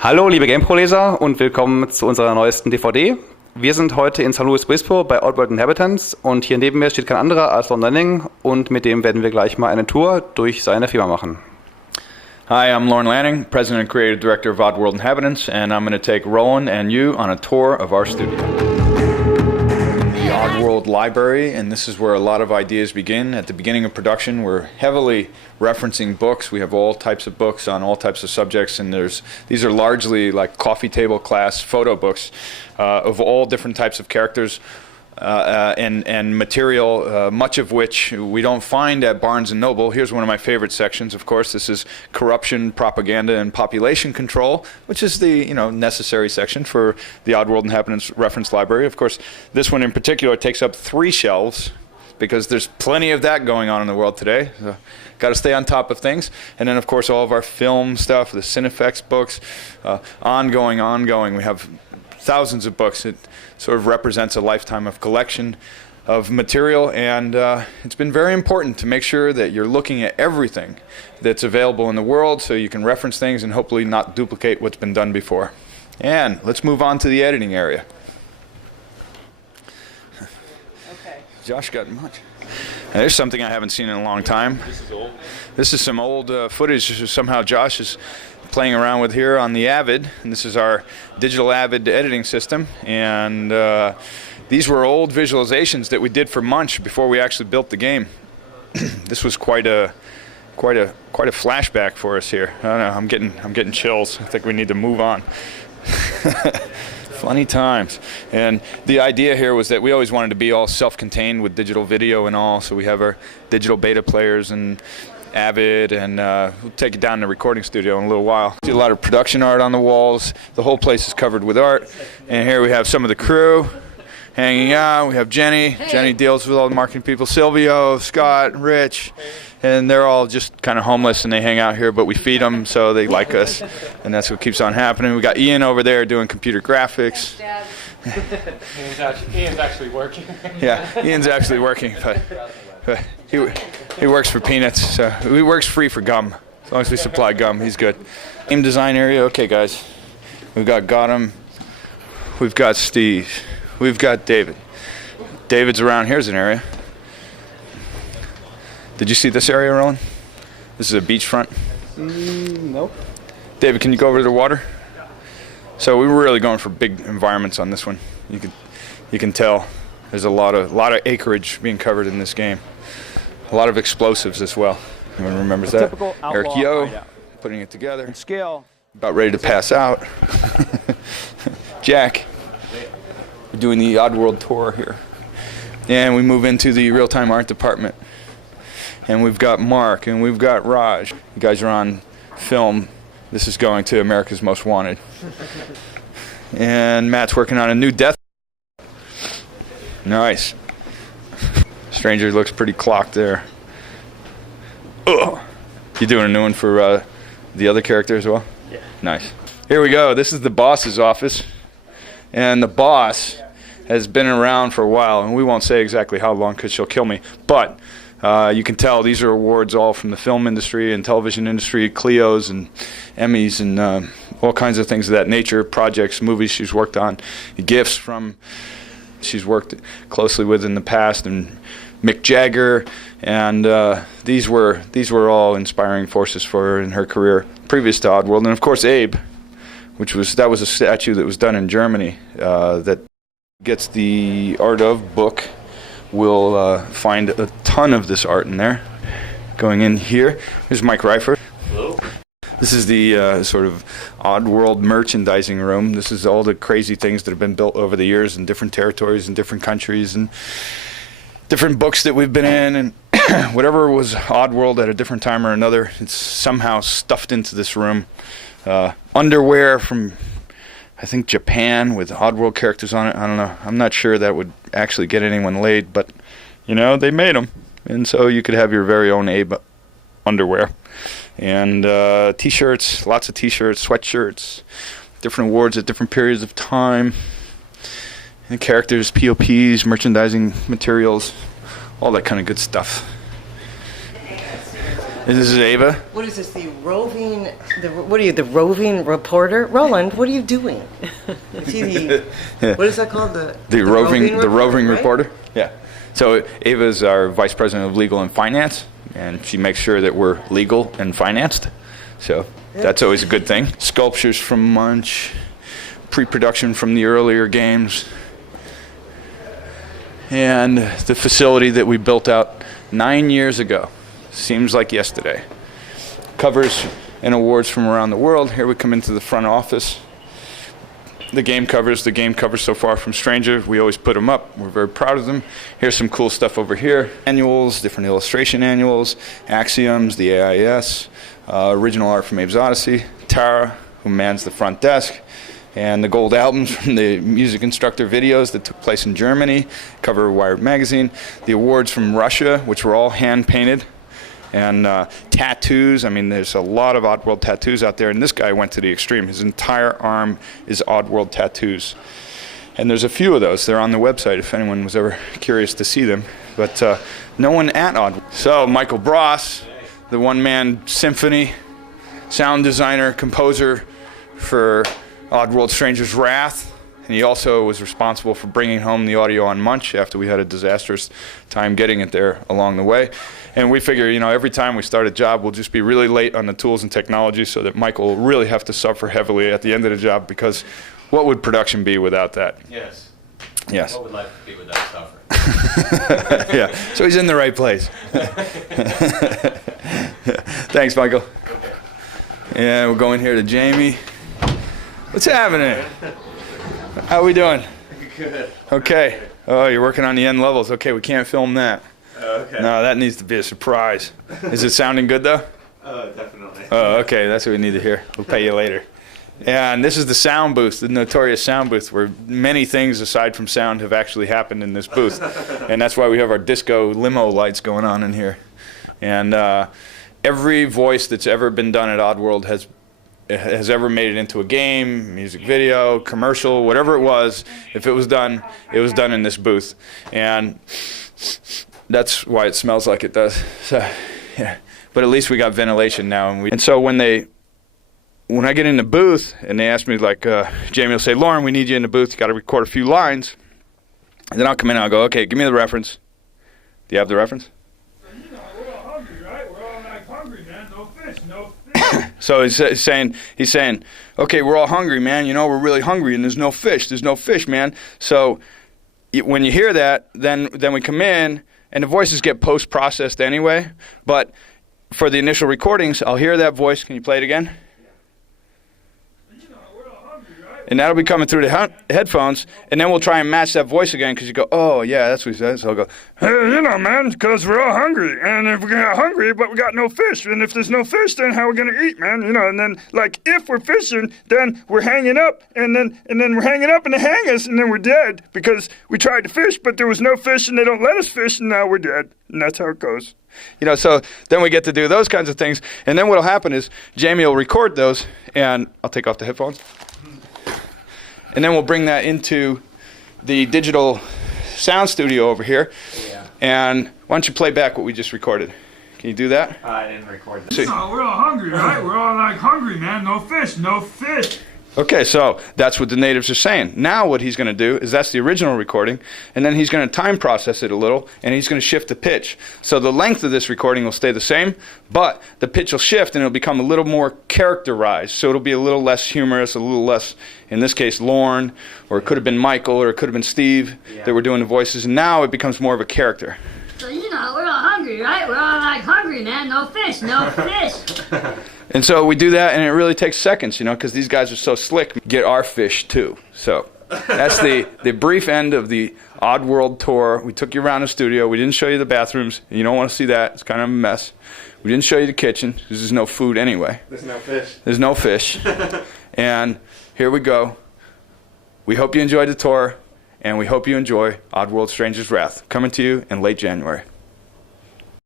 Hallo liebe GamePro-Leser und willkommen zu unserer neuesten DVD. Wir sind heute in St. Louis Obispo bei Oddworld Inhabitants und hier neben mir steht kein anderer als Lon Lanning und mit dem werden wir gleich mal eine Tour durch seine Firma machen. Hi, I'm Lorne Lanning, President and Creative Director of Oddworld Inhabitants, and I'm going to take Roland and you on a tour of our studio. The Oddworld Library, and this is where a lot of ideas begin. At the beginning of production, we're heavily referencing books. We have all types of books on all types of subjects, and these are largely like coffee table class photo books of all different types of characters. And material, much of which we don't find at Barnes & Noble. Here's one of my favorite sections, of course. This is corruption, propaganda, and population control, which is the necessary section for the Oddworld Inhabitants reference library. Of course, this one in particular takes up 3 shelves because there's plenty of that going on in the world today. So, got to stay on top of things. And then, of course, all of our film stuff, the Cinefex books, ongoing. We have thousands of books. It sort of represents a lifetime of collection of material, and it's been very important to make sure that you're looking at everything that's available in the world so you can reference things and hopefully not duplicate what's been done before. And let's move on to the editing area. Okay. Josh got much. Now, there's something I haven't seen in a long time. This is old. This is some old footage somehow Josh is playing around with here on the Avid, and this is our digital Avid editing system, and these were old visualizations that we did for Munch before we actually built the game. This was quite a flashback for us here. I don't know, I'm getting chills. I think we need to move on. Funny times. And the idea here was that we always wanted to be all self-contained with digital video and all, so we have our digital beta players and Avid, and we'll take it down to the recording studio in a little while. See a lot of production art on the walls. The whole place is covered with art. And here we have some of the crew hanging out. We have Jenny. Hey. Jenny deals with all the marketing people. Silvio, Scott, Rich. And they're all just kind of homeless and they hang out here, but we feed them so they like us. And that's what keeps on happening. We got Ian over there doing computer graphics. Ian's actually working. Yeah, Ian's actually working, but he works for peanuts, so he works free for gum. As long as we supply gum, he's good. Game design area, okay guys. We've got Gotham, we've got Steve, we've got David. David's around, here's an area. Did you see this area, Roland? This is a beachfront. Nope. David, can you go over to the water? So we were really going for big environments on this one. You can tell there's a lot of acreage being covered in this game. A lot of explosives as well. Anyone remembers that? Eric Yo putting it together. And scale. About ready to pass out. Jack. We're doing the Oddworld tour here. And we move into the real-time art department. And we've got Mark and we've got Raj. You guys are on film. This is going to America's Most Wanted. And Matt's working on a new death. Nice. Stranger looks pretty clocked there. Ugh. You doing a new one for the other character as well? Yeah. Nice. Here we go. This is the boss's office. And the boss has been around for a while, and we won't say exactly how long because she'll kill me. But you can tell these are awards all from the film industry and television industry, Clios and Emmys and all kinds of things of that nature, projects, movies she's worked on, gifts from she's worked closely with in the past, and Mick Jagger, and these were all inspiring forces for her in her career previous to Oddworld. And of course Abe, that was a statue that was done in Germany that gets the art of book. We'll find a ton of this art in there. Going in here, here's Mike Reifer. Hello. This is the sort of Oddworld merchandising room. This is all the crazy things that have been built over the years in different territories and different countries and different books that we've been in, and whatever was Oddworld at a different time or another, it's somehow stuffed into this room. Underwear from, I think, Japan with Oddworld characters on it. I don't know. I'm not sure that would actually get anyone laid, but, they made them. And so you could have your very own Abe underwear. And T-shirts, lots of T-shirts, sweatshirts, different awards at different periods of time. And characters, POPs, merchandising materials, all that kind of good stuff. This is Ava. What is this? What are you? The roving reporter? Roland, what are you doing? Is he the? What is that called? The roving right? reporter. Yeah. So Ava is our vice president of legal and finance, and she makes sure that we're legal and financed. So that's always a good thing. Sculptures from Munch, pre-production from the earlier games, and the facility that we built out 9 years ago. Seems like yesterday. Covers and awards from around the world. Here we come into the front office. The game covers So Far from Stranger. We always put them up. We're very proud of them. Here's some cool stuff over here. Annuals, different illustration annuals, Axioms, the AIS, original art from Abe's Odyssey, Tara, who mans the front desk, and the gold albums from the music instructor videos that took place in Germany, cover of Wired magazine, the awards from Russia, which were all hand-painted, and tattoos. I mean, there's a lot of Oddworld tattoos out there, and this guy went to the extreme. His entire arm is Oddworld tattoos. And there's a few of those. They're on the website if anyone was ever curious to see them. But no one at Oddworld. So Michael Bross, the one-man symphony, sound designer, composer for Oddworld Stranger's Wrath. And he also was responsible for bringing home the audio on Munch after we had a disastrous time getting it there along the way. And we figure, every time we start a job, we'll just be really late on the tools and technology so that Michael will really have to suffer heavily at the end of the job, because what would production be without that? Yes. Yes. What would life be without suffering? Yeah, so he's in the right place. Thanks, Michael. Okay. Yeah, we'll go in here to Jamie. What's happening? How we doing? Good. Okay. Oh, you're working on the end levels. Okay, we can't film that. Okay. No, that needs to be a surprise. Is it sounding good, though? Definitely. Oh, okay, that's what we need to hear. We'll pay you later. And this is the sound booth, the notorious sound booth, where many things aside from sound have actually happened in this booth. And that's why we have our disco limo lights going on in here. And every voice that's ever been done at Oddworld has ever made it into a game, music video, commercial, whatever it was. If it was done in this booth. And that's why it smells like it does. So, yeah. But at least we got ventilation now. And so when I get in the booth and they ask me, like, Jamie will say, Lauren, we need you in the booth. You got to record a few lines. And then I'll come in and I'll go, okay, give me the reference. Do you have the reference? We're all hungry, right? We're all like hungry, man. No fish, no fish. So he's saying, okay, we're all hungry, man. We're really hungry, and there's no fish, man. So when you hear that, then we come in, and the voices get post-processed anyway. But for the initial recordings, I'll hear that voice. Can you play it again? We're all hungry, right? And that'll be coming through the headphones, and then we'll try and match that voice again, because you go, oh, yeah, that's what he said. So I'll go, Hey, man, because we're all hungry. And if we're hungry, but we got no fish. And if there's no fish, then how are we going to eat, man? And then, like, if we're fishing, then we're hanging up. And then we're hanging up and they hang us, and then we're dead. Because we tried to fish, but there was no fish, and they don't let us fish, and now we're dead. And that's how it goes. So then we get to do those kinds of things. And then what'll happen is Jamie will record those, and I'll take off the headphones. And then we'll bring that into the digital sound studio over here. Yeah. And why don't you play back what we just recorded? Can you do that? I didn't record this. So- We're all hungry, right? We're all like hungry, man. No fish, no fish. Okay, so that's what the natives are saying. Now what he's going to do is that's the original recording, and then he's going to time process it a little, and he's going to shift the pitch. So the length of this recording will stay the same, but the pitch will shift, and it'll become a little more characterized. So it'll be a little less humorous, a little less, in this case, Lorne, or it could have been Michael, or it could have been Steve that were doing the voices, and now it becomes more of a character. So, we're all hungry, right? We're all like hungry, man. No fish, no fish. And so we do that, and it really takes seconds, because these guys are so slick. Get our fish, too. So that's the brief end of the Oddworld tour. We took you around the studio. We didn't show you the bathrooms. You don't want to see that. It's kind of a mess. We didn't show you the kitchen, because there's no food anyway. There's no fish. There's no fish. And here we go. We hope you enjoyed the tour, and we hope you enjoy Oddworld Stranger's Wrath, coming to you in late January.